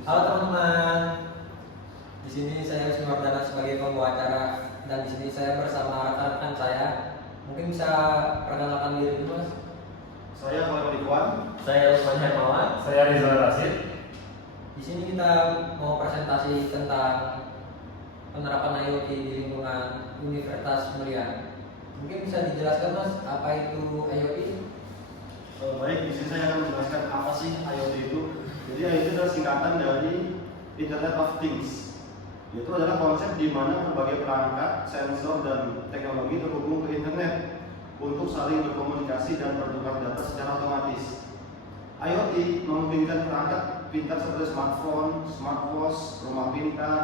Halo teman-teman, di sini saya Wisnu Wardana sebagai pembawa acara dan di sini saya bersama rekan-rekan saya. Mungkin bisa perkenalkan diri dulu, Mas. Saya Khalil Ridwan. Saya Lukman Hermawan. Saya Rizal Rasid. Di sini kita mau presentasi tentang penerapan IoT di lingkungan Universitas Mulia. Mungkin bisa dijelaskan, Mas, apa itu IoT? Baik, di sini saya akan menjelaskan apa sih IoT itu. Jadi IoT adalah singkatan dari Internet of Things. Itu adalah konsep di mana berbagai perangkat, sensor, dan teknologi terhubung ke internet untuk saling berkomunikasi dan bertukar data secara otomatis. IoT memungkinkan perangkat pintar seperti smartphone, smartwatch, rumah pintar,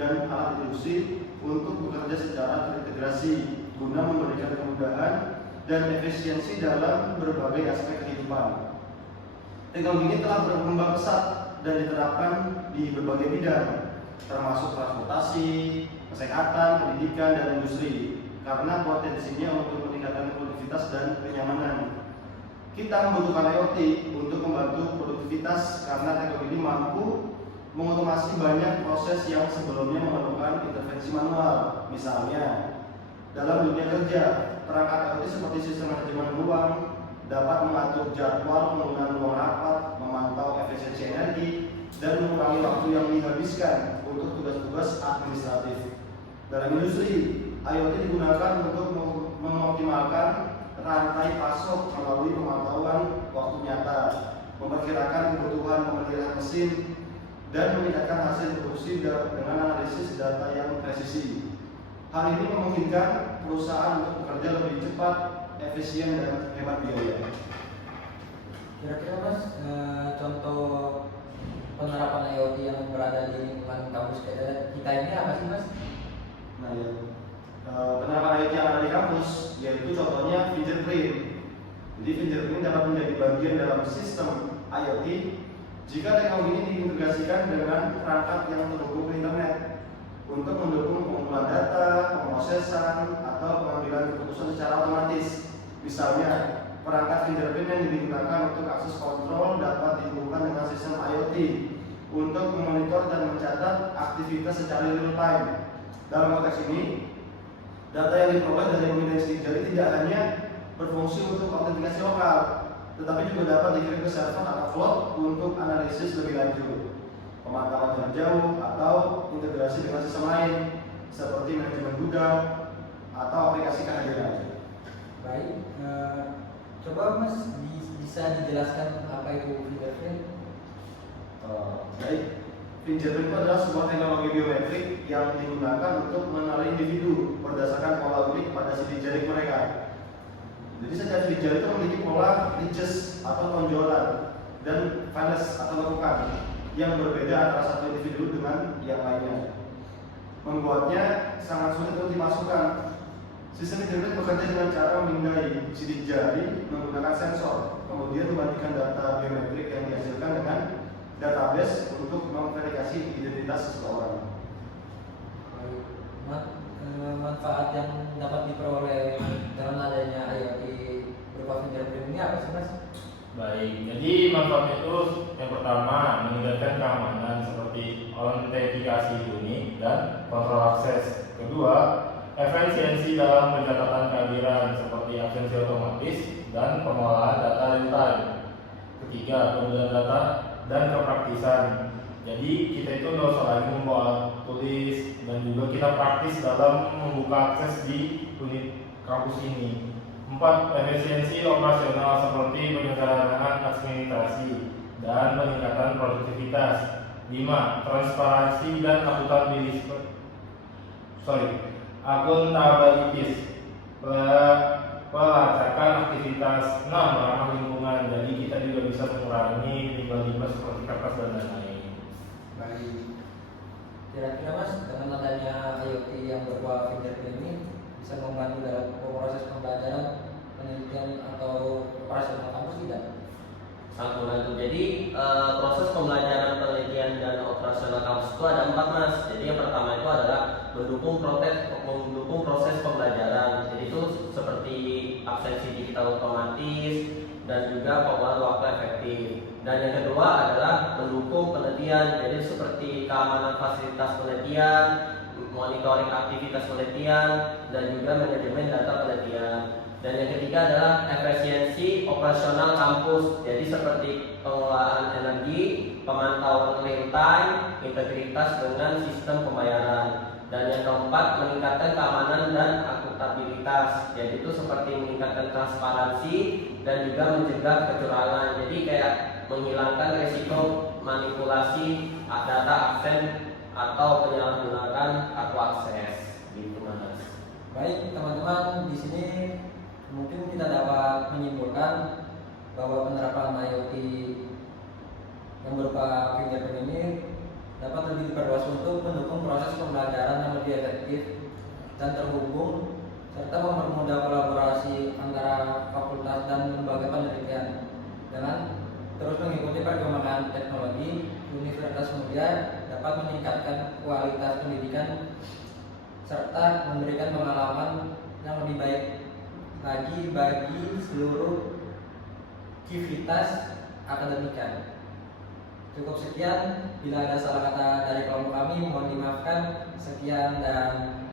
dan alat industri untuk bekerja secara terintegrasi guna memberikan kemudahan dan efisiensi dalam berbagai aspek kehidupan. Teknologi ini telah berkembang pesat dan diterapkan di berbagai bidang, termasuk transportasi, kesehatan, pendidikan, dan industri, karena potensinya untuk meningkatkan produktivitas dan kenyamanan. Kita membutuhkan IoT untuk membantu produktivitas karena teknologi ini mampu mengotomasi banyak proses yang sebelumnya memerlukan intervensi manual. Misalnya, dalam dunia kerja, perangkat IoT seperti sistem manajemen ruang dapat mengatur jadwal penggunaan ruang rapat, memantau efisiensi energi, dan mengurangi waktu yang dihabiskan untuk tugas-tugas administratif. Dalam industri, IoT digunakan untuk mengoptimalkan rantai pasok melalui pemantauan waktu nyata, memperkirakan kebutuhan pemeliharaan mesin, dan meningkatkan hasil produksi dengan analisis data yang presisi. Hal ini memungkinkan perusahaan untuk bekerja lebih cepat, efisien, dan hemat biaya. Kira-kira, Mas, contoh penerapan IoT yang berada di lingkungan kampus kita ini apa sih, Mas? Nah, ya, penerapan IoT yang ada di kampus yaitu contohnya fingerprint. Jadi fingerprint dapat menjadi bagian dalam sistem IoT jika teknologi ini diintegrasikan dengan perangkat yang terhubung ke internet untuk mendukung pengumpulan data, pemrosesan, atau pengambilan keputusan secara otomatis. Misalnya, perangkat fingerprint yang digunakan untuk akses kontrol dapat dihubungkan dengan sistem IoT untuk memonitor dan mencatat aktivitas secara real time. Dalam konteks ini, data yang diperoleh dari pemilihan sidik jari tidak hanya berfungsi untuk autentikasi lokal, tetapi juga dapat dikirim ke server atau cloud untuk analisis lebih lanjut, pemantauan jarak jauh, atau integrasi dengan sistem lain seperti manajemen gudang atau aplikasi kehadiran. Baik, coba Mas bisa dijelaskan apa itu fingerprint? Baik, fingerprint itu adalah sebuah teknologi biometrik yang digunakan untuk mengenali individu berdasarkan pola unik pada sidik jari mereka. Jadi setiap sidik jari itu memiliki pola ridges atau tonjolan dan finesse atau lekukan yang berbeda antara satu individu dengan yang lainnya, membuatnya sangat sulit untuk dimasukkan. Sistem fingerprint bekerja dengan cara memindai sidik jari menggunakan sensor, kemudian membandingkan data biometrik yang dihasilkan dengan database untuk memverifikasi identitas seseorang. Manfaat yang dapat diperoleh dengan adanya IoT berupa fingerprint ini apa sih, Mas? Baik, jadi manfaatnya itu yang pertama meningkatkan keamanan seperti autentikasi unik dan kontrol akses. Kedua, efisiensi dalam pencatatan kehadiran seperti absensi otomatis dan pengolahan data real time. Ketiga, kemudahan data dan kepraktisan. Jadi kita itu nggak usah lagi membawa tulis dan juga kita praktis dalam membuka akses di unit kampus ini. 4. Efisiensi operasional seperti penyederhanaan administrasi dan peningkatan produktivitas. 5. Transparansi dan akuntabilitas. Pelacakan aktivitas. 6. Ramah lingkungan. Jadi kita juga bisa mengurangi limbah-limbah seperti kertas dan lain-lain. Baik. Kira-kira, Mas, dengan adanya IoT yang berupa fingerprint ini bisa membantu dalam proses pembelajaran, penelitian atau operasional kampus tidak? Sangat membantu. Jadi proses pembelajaran, penelitian, dan operasional kampus itu ada 4, Mas. Jadi yang pertama itu adalah mendukung proses pembelajaran. Jadi itu seperti absensi digital otomatis dan juga pengolahan waktu efektif. Dan yang kedua adalah mendukung penelitian penelitian. Jadi seperti keamanan fasilitas penelitian, monitoring aktivitas penelitian, dan juga manajemen data penelitian. Dan yang ketiga adalah efisiensi operasional kampus. Jadi seperti pengelolaan energi, pemantauan real time, integritas dengan sistem pembayaran. Dan yang keempat, meningkatkan keamanan dan akuntabilitas. Jadi itu seperti meningkatkan transparansi dan juga mencegah kecurangan. Jadi kayak menghilangkan risiko manipulasi data absen atau penyalahgunaan kartu akses. Gitu Mas. Baik teman-teman, di sini mungkin kita dapat menyimpulkan bahwa penerapan IoT yang berupa fingerprint ini dapat lebih diperluas untuk mendukung proses pembelajaran yang lebih efektif dan terhubung serta mempermudah kolaborasi antara fakultas dan lembaga penelitian. Dengan terus mengikuti perkembangan teknologi, universitas mulia dapat meningkatkan kualitas pendidikan serta memberikan pengalaman yang lebih baik lagi bagi seluruh aktivitas akademika. Cukup sekian, bila ada salah kata dari kelompok kami mohon dimaafkan. Sekian dan